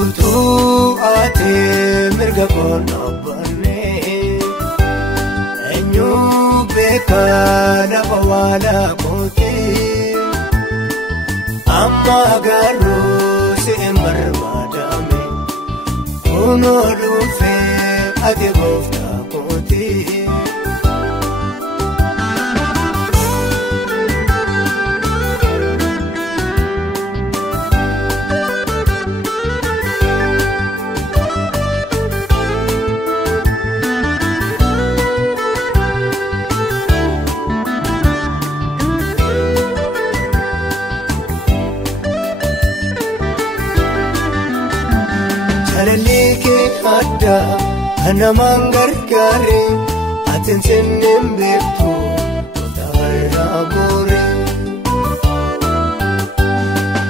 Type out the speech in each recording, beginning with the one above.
utuu ati mirga koona banee eenyu beeka lafa waala kooti amma garuu si barbaadame kunoo dhufee ati gooftaa kooti. Ana mangargare atin sinin beektu taarraa boore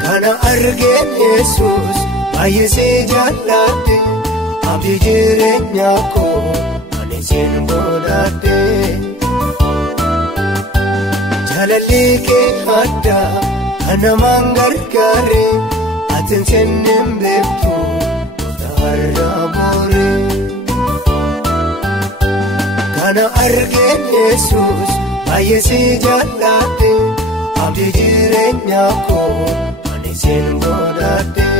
kana argeen Yesuus baay'ee jaalladhe abdii jireenyaa koo ani sin boodadhe jaalalli kee addaa ana mangargare atin sinin beektu taarraa boore. Kana argeen Yesuus baay'ee jaalladhe abdii jireenyaa koo ani sin boodadhe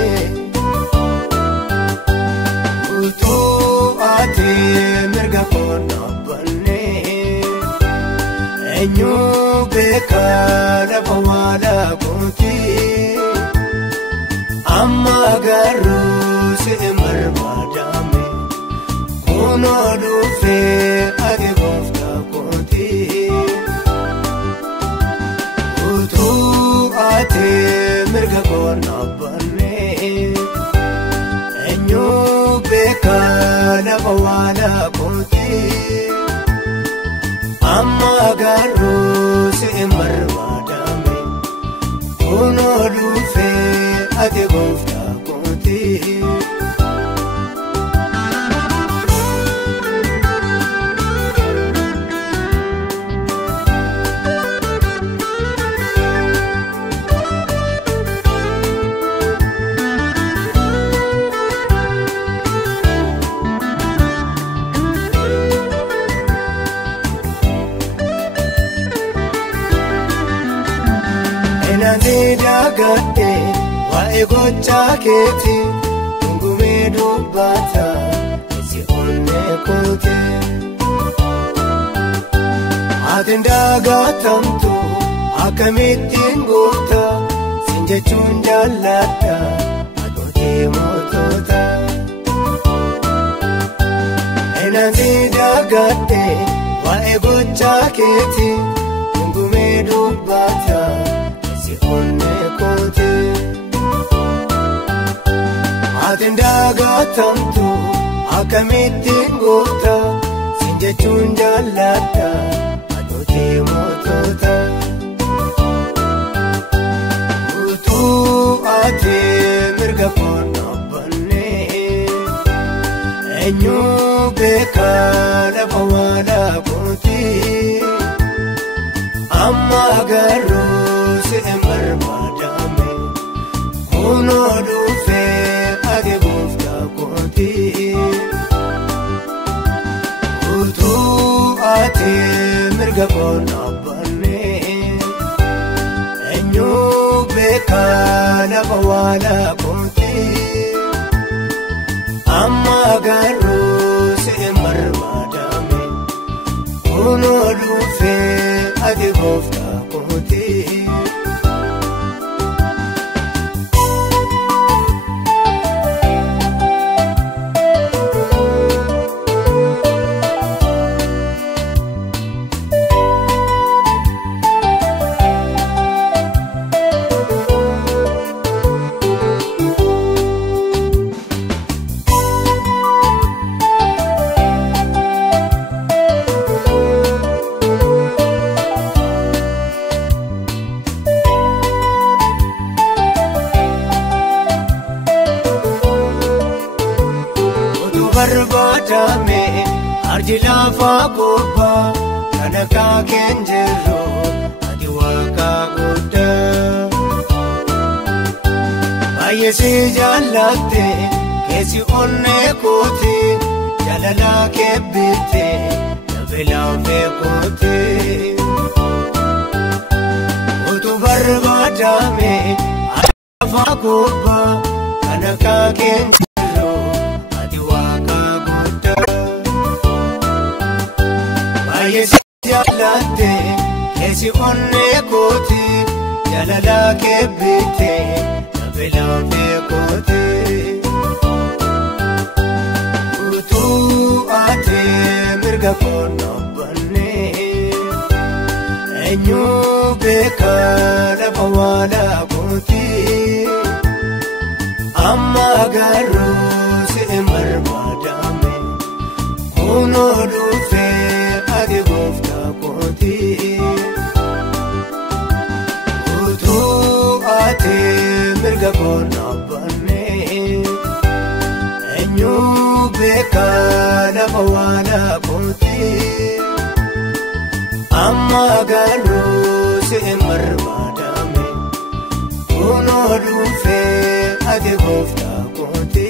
utuu ati mirga koona banee eenyu beeka lafa waala kooti amma garuu si barbaadame kunoo dhufee ati gooftaa kooti utuu ati mirga koona banee eenyu beeka lafa waala kooti amma garuu si barbaadame kunoo dhufee ati gooftaa kooti. Dagadde waa'ee gochaa keeti dhungumee dubbata isi onnee kooti atiin dagatamtu akkamittiin goota sin jechuun jaalladha adootee mootota eenansi dagadde waa'ee gochaa keeti dhungumee dubbata onnee kooti atiin dagatamtu akkamittiin goota sin jechuun jaalladha adootee mootota utuu ati mirga koona banee eenyu beeka lafa waala kooti amma garuu si barbaadame kunoo dhufee ati gooftaa kooti utuu ati mirga koona banee eenyu beeka lafa waala kooti amma garuu si barbaadame kunoo dhufee ati gooftaa kooti. barbaadame arji lafa gubba kana kaakeen jirru ati waaqa guddaa baay'ee si jaallatte keesi onnee kooti jaalala keebbite nabeelaafee kooti utuu barbaadame afaa gubbaa kan akka keenjirru ati waaqa guddaa baay'ee si jaalatte keesi onnee kooti jaalala keebbite nabeelaafee kooti. Ate mirga kono banne enyu beka lafa wala kooti amma garuu si marmadame kuno dhufe ati gooftaa kooti utuu ate mirga kono banne enyu beka lafa wala kooti amma garuu si marmadame kuno dhufe ati gooftaa kooti.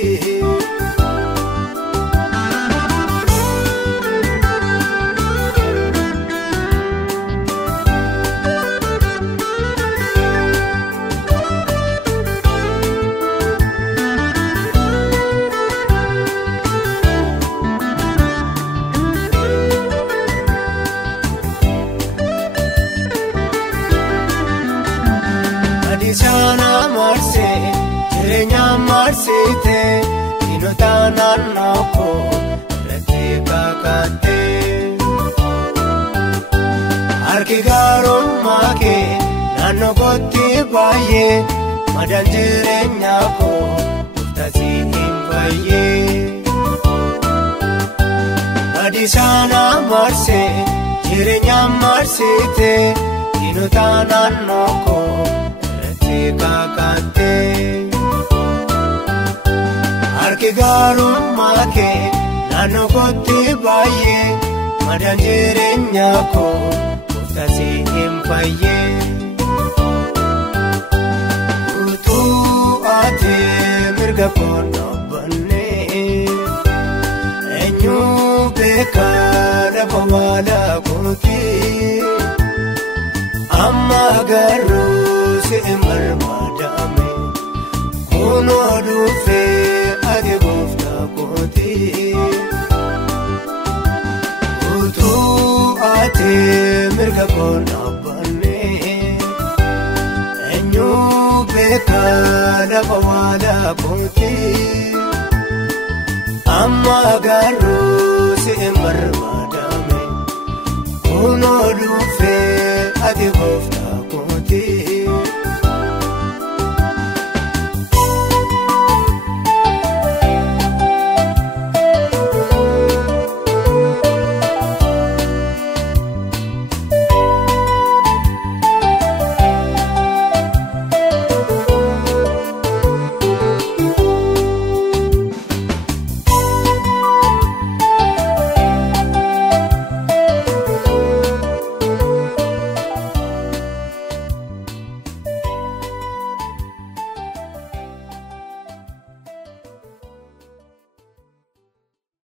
Sana marse, jireenya marsite, dinota naannoo koo irratti kakaatte. Harki gaarummaa kee naannoo kootti baay'ee, madaan jireenya koo murtaasii hin fayyee. Adi sana marse, jireenya marsite, dinota naannoo koo. Kakate harki gaarummaa kee naannoo kootti baay'ee madaan jireenya koo murtaasii hin fayyee. Utuu ati mirga kono banne enyu beka lafa wala kooti amma garuu. Si marmadame kuno dhufe ati gooftaa kooti utuu ati mirga kono banne enyu beka lafa wala kooti amma garuu si marmadame kuno dhufe ati gooftaa kooti.